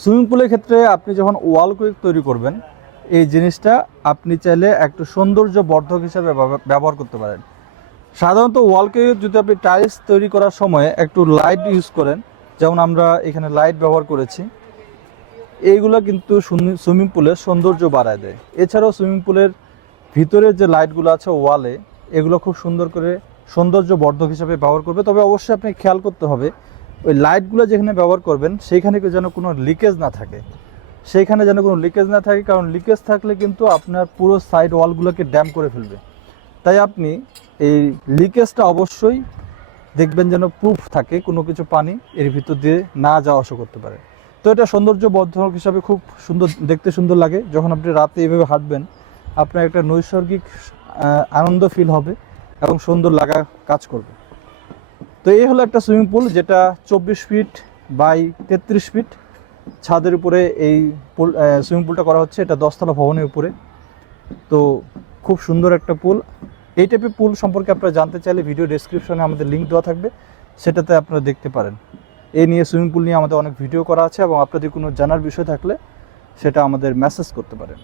Swimming পুলের ক্ষেত্রে আপনি যখন ওয়াল কুইক তৈরি করবেন, এই জিনিসটা আপনি চাইলে একটু সৌন্দর্য বর্ধক হিসাবে ব্যবহার করতে পারেন। সাধারণত ওয়াল কুইক যদি আপনি টাইলস তৈরি করার সময় একটু লাইট ইউজ করেন, যেমন আমরা এখানে লাইট ব্যবহার করেছি, এইগুলো কিন্তু সুইমিং পুলের সৌন্দর্য বাড়ায় দেয়। এছাড়াও সুইমিং পুলের ভিতরের যে লাইটগুলো আছে ওয়ালে, এগুলো খুব সুন্দর করে সৌন্দর্য বর্ধক হিসাবে ব্যবহার করবে। তবে অবশ্যই আপনি খেয়াল করতে হবে ওই লাইটগুলো যেখানে ব্যবহার করবেন সেইখানে যেন কোনো লিকেজ না থাকে, কারণ লিকেজ থাকলে কিন্তু আপনার পুরো সাইড ওয়ালগুলোকে ড্যাম করে ফেলবে। তাই আপনি এই লিকেজটা অবশ্যই দেখবেন যেন প্রুফ থাকে, কোনো কিছু পানি এর ভিতর দিয়ে না যাওয়া আসা করতে পারে। তো এটা সৌন্দর্য বর্ধক হিসাবে খুব সুন্দর, দেখতে সুন্দর লাগে। যখন আপনি রাতে এইভাবে হাঁটবেন, আপনার একটা নৈসর্গিক আনন্দ ফিল হবে এবং সুন্দর লাগা কাজ করবে। তো এই হলো একটা সুইমিং পুল, যেটা 24 ফিট বাই 33 ফিট ছাদের উপরে এই সুইমিং পুলটা করা হচ্ছে। এটা 10 তলা ভবনের উপরে। তো খুব সুন্দর একটা পুল। এই টাইপের পুল সম্পর্কে আপনারা জানতে চাইলে ভিডিও ডেসক্রিপশনে আমাদের লিঙ্ক দেওয়া থাকবে, সেটাতে আপনারা দেখতে পারেন। এই নিয়ে সুইমিং পুল নিয়ে আমাদের অনেক ভিডিও করা আছে, এবং আপনাদের কোনো জানার বিষয় থাকলে সেটা আমাদের মেসেজ করতে পারেন।